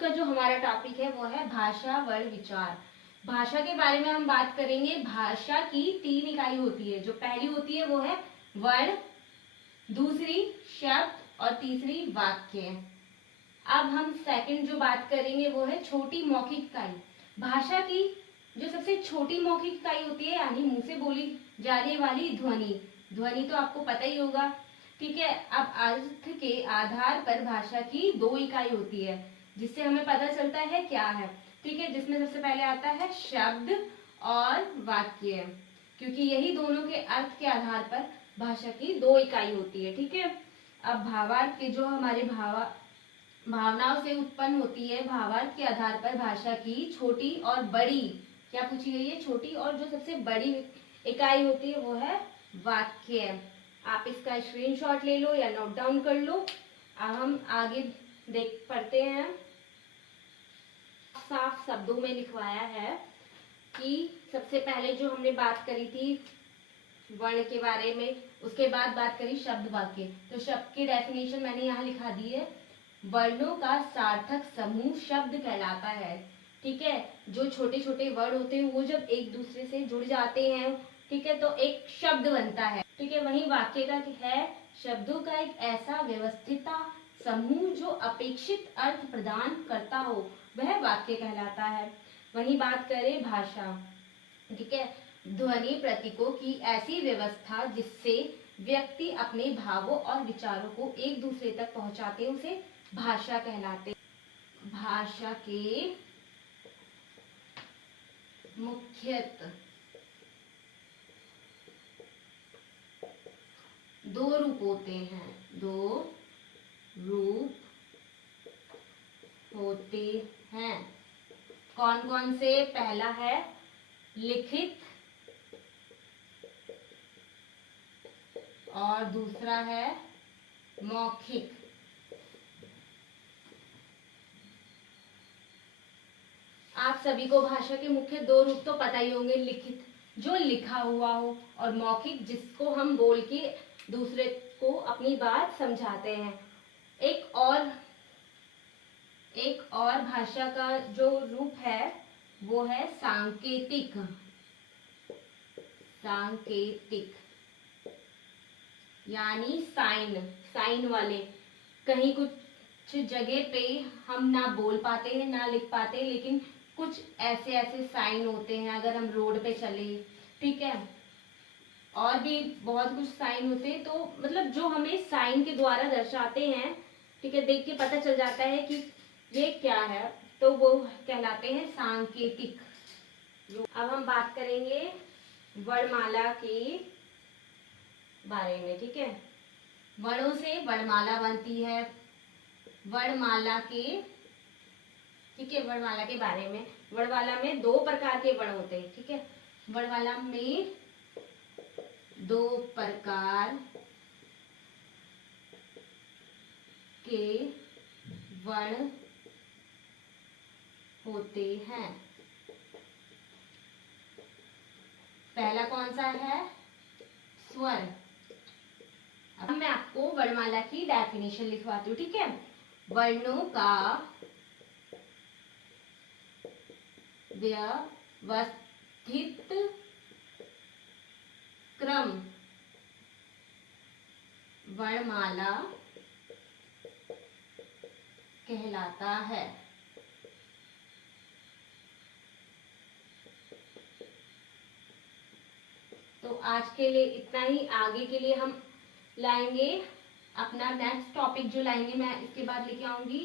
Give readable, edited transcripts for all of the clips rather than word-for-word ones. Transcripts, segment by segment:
का जो हमारा टॉपिक है वो है भाषा वर्ण विचार। भाषा के बारे में हम बात करेंगे। भाषा की 3 इकाई होती है। जो पहली होती है वो है वर्ण, दूसरी शब्द और तीसरी वाक्य। अब हम सेकंड जो बात करेंगे वो है छोटी मौखिक इकाई। भाषा की जो सबसे छोटी मौखिक इकाई होती है यानी मुंह से बोली जाने वाली ध्वनि। ध्वनि तो आपको पता ही होगा, ठीक है। अब अर्थ के आधार पर भाषा की 2 इकाई होती है जिससे हमें पता चलता है क्या है, ठीक है। जिसमें सबसे पहले आता है शब्द और वाक्य, क्योंकि यही दोनों के अर्थ के आधार पर भाषा की 2 इकाई होती है, ठीक है। अब भावार्थ के जो हमारे भावनाओं से उत्पन्न होती है, भावार्थ के आधार पर भाषा की छोटी और बड़ी, क्या पूछी गई है, छोटी और जो सबसे बड़ी इकाई होती है वो है वाक्य। आप इसका स्क्रीनशॉट ले लो या नोट डाउन कर लो। अब हम आगे देख पढ़ते हैं। साफ शब्दों में लिखवाया है कि सबसे पहले जो हमने बात करी थी वर्ण के बारे में, उसके बाद बात करी शब्द वाक्य। तो शब्द की डेफिनेशन मैंने यहाँ लिखा दी है। वर्णों का सार्थक समूह शब्द कहलाता है, ठीक है। जो छोटे छोटे वर्ण होते हैं वो जब एक दूसरे से जुड़ जाते हैं, ठीक है, तो एक शब्द बनता है, ठीक है। वहीं वाक्य का है शब्दों का एक ऐसा व्यवस्थित समूह जो अपेक्षित अर्थ प्रदान करता हो, वह वाक्य कहलाता है। वहीं बात करें भाषा, ठीक है, ध्वनि प्रतीकों की ऐसी व्यवस्था जिससे व्यक्ति अपने भावों और विचारों को एक दूसरे तक पहुंचाते हैं, उसे भाषा कहलाते। भाषा के मुख्यतः 2 रूप होते हैं, 2 रूप होते हैं। कौन कौन से? पहला है लिखित और दूसरा है मौखिक। आप सभी को भाषा के मुख्य 2 रूप तो पता ही होंगे, लिखित जो लिखा हुआ हो और मौखिक जिसको हम बोल के दूसरे को अपनी बात समझाते हैं। एक और भाषा का जो रूप है वो है सांकेतिक। सांकेतिक यानी साइन वाले। कहीं कुछ जगह पे हम ना बोल पाते हैं ना लिख पाते, लेकिन कुछ ऐसे साइन होते हैं अगर हम रोड पे चले, ठीक है, और भी बहुत कुछ साइन होते हैं। तो मतलब जो हमें साइन के द्वारा दर्शाते हैं, ठीक है, देख के पता चल जाता है कि ये क्या है, तो वो कहलाते हैं सांकेतिक। अब हम बात करेंगे वर्णमाला के बारे में, ठीक है। वर्णों से वर्णमाला बनती है। वर्णमाला के, ठीक है, वर्णमाला के बारे में, वर्णमाला में 2 प्रकार के वर्ण होते हैं, ठीक है। वर्णमाला में 2 प्रकार के वर्ण होते हैं। पहला कौन सा है? स्वर। अब मैं आपको वर्णमाला की डेफिनेशन लिखवाती हूँ, ठीक है। वर्णों का व्यवस्थित क्रम वर्णमाला कहलाता है। तो आज के लिए इतना ही। आगे के लिए हम लाएंगे अपना नेक्स्ट टॉपिक जो लाएंगे, मैं इसके बाद लेके आऊंगी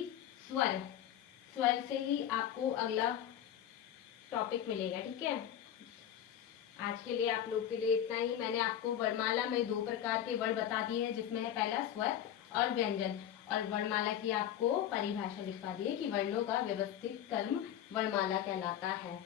स्वर। स्वर से ही आपको अगला टॉपिक मिलेगा, ठीक है। आज के लिए आप लोग के लिए इतना ही। मैंने आपको वर्णमाला में 2 प्रकार के वर्ण बता दिए हैं, जिसमें है पहला स्वर और व्यंजन। और वर्णमाला की आपको परिभाषा लिखवा दी है कि वर्णों का व्यवस्थित क्रम वर्णमाला कहलाता है।